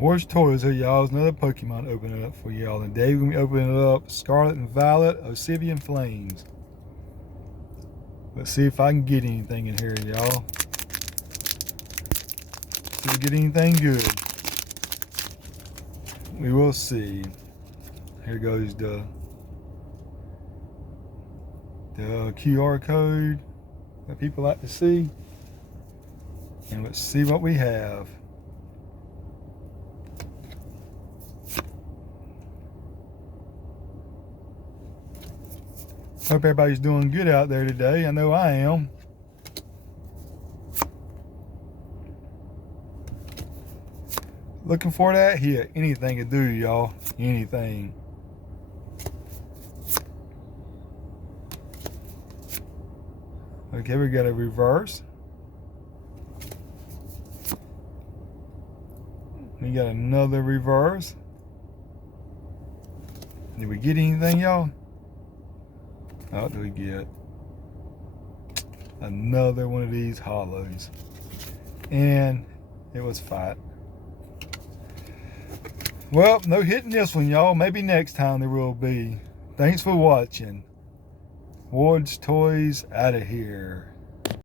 Wars Toys here, y'all. There's another Pokemon opening up for y'all. And Dave gonna be opening it up. Scarlet and Violet, Obsidian Flames. Let's see if I can get anything in here, y'all. See if we get anything good. We will see. Here goes the QR code that people like to see. And let's see what we have. Hope everybody's doing good out there today. I know I am. Looking for that hit. Anything to do, y'all. Anything. Okay, we got a reverse. We got another reverse. Did we get anything, y'all? Oh, do we get another one of these hollows? And it was fat. Well, no hitting this one, y'all. Maybe next time there will be. Thanks for watching. Ward's Toys out of here.